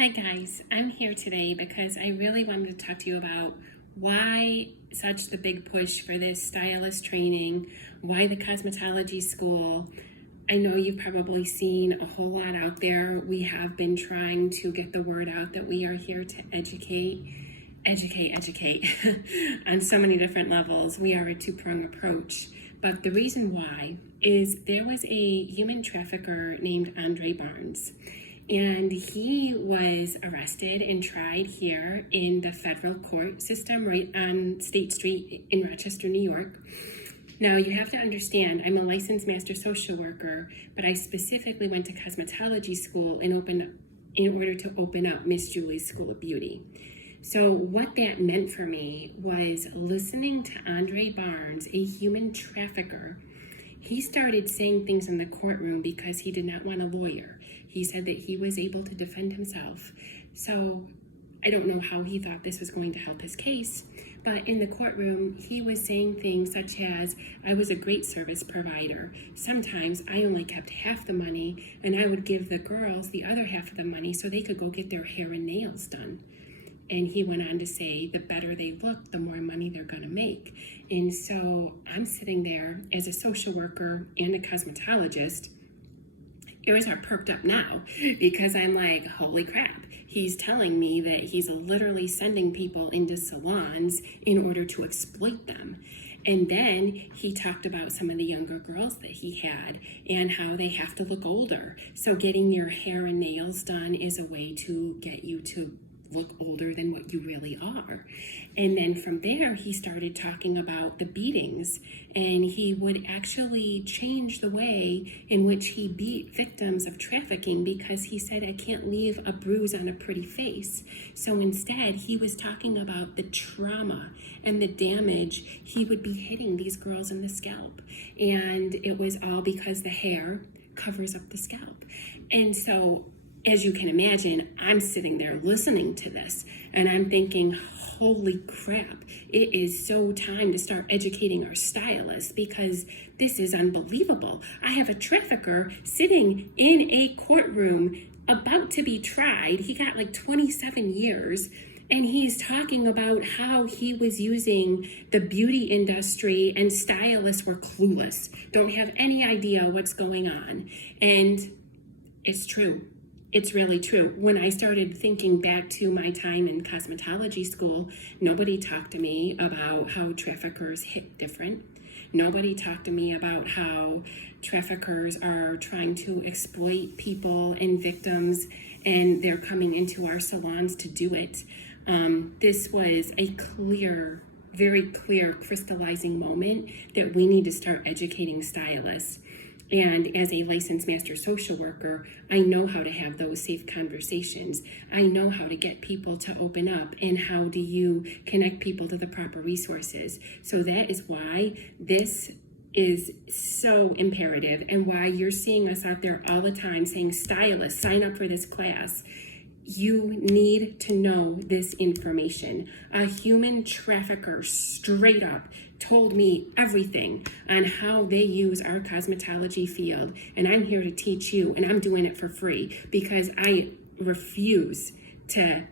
Hi guys, I'm here today because I really wanted to talk to you about why such the big push for this stylist training, why the cosmetology school. I know you've probably seen a whole lot out there. We have been trying to get the word out that we are here to educate on so many different levels. We are a two-pronged approach. But the reason why is there was a human trafficker named Andre Barnes. And he was arrested and tried here in the federal court system right on State Street in Rochester, New York. Now, you have to understand, I'm a licensed master social worker, but I specifically went to cosmetology school in order to open up Miss Julie's School of Beauty. So what that meant for me was listening to Andre Barnes, a human trafficker. He started saying things in the courtroom because he did not want a lawyer. He said that he was able to defend himself. So I don't know how he thought this was going to help his case, but in the courtroom, he was saying things such as, I was a great service provider. Sometimes I only kept half the money and I would give the girls the other half of the money so they could go get their hair and nails done. And he went on to say, the better they look, the more money they're gonna make. And so I'm sitting there as a social worker and a cosmetologist. Ears are perked up now because I'm like, holy crap. He's telling me that he's literally sending people into salons in order to exploit them. And then he talked about some of the younger girls that he had and how they have to look older. So getting your hair and nails done is a way to get you to look older than what you really are. And then from there, he started talking about the beatings, and he would actually change the way in which he beat victims of trafficking because he said, I can't leave a bruise on a pretty face. So instead, he was talking about the trauma and the damage he would be hitting these girls in the scalp. And it was all because the hair covers up the scalp. And so as you can imagine, I'm sitting there listening to this and I'm thinking, holy crap, it is so time to start educating our stylists because this is unbelievable. I have a trafficker sitting in a courtroom about to be tried. He got like 27 years and he's talking about how he was using the beauty industry and stylists were clueless, don't have any idea what's going on. And it's true. It's really true. When I started thinking back to my time in cosmetology school, nobody talked to me about how traffickers hit different. Nobody talked to me about how traffickers are trying to exploit people and victims, and they're coming into our salons to do it. This was a clear, very clear crystallizing moment that we need to start educating stylists. And as a licensed master social worker, I know how to have those safe conversations. I know how to get people to open up and how do you connect people to the proper resources. So that is why this is so imperative and why you're seeing us out there all the time saying, stylists, sign up for this class. You need to know this information. A human trafficker straight up told me everything on how they use our cosmetology field. And I'm here to teach you, and I'm doing it for free because I refuse to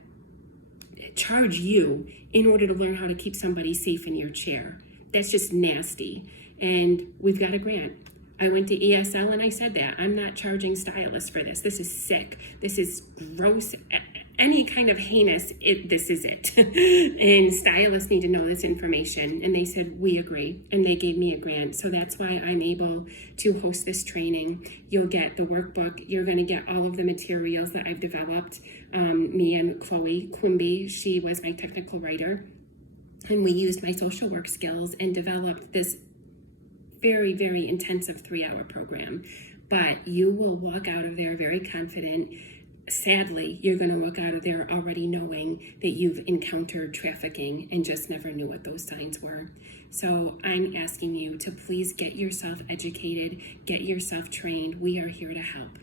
charge you in order to learn how to keep somebody safe in your chair. That's just nasty. And we've got a grant. I went to ESL and I said that. I'm not charging stylists for this. This is sick. This is gross. Any kind of heinous, this is it. And stylists need to know this information. And they said, we agree. And they gave me a grant. So that's why I'm able to host this training. You'll get the workbook. You're going to get all of the materials that I've developed. Me and Chloe Quimby, she was my technical writer. And we used my social work skills and developed this very, very intensive 3-hour program. But you will walk out of there very confident. Sadly, you're going to walk out of there already knowing that you've encountered trafficking and just never knew what those signs were. So I'm asking you to please get yourself educated, get yourself trained. We are here to help.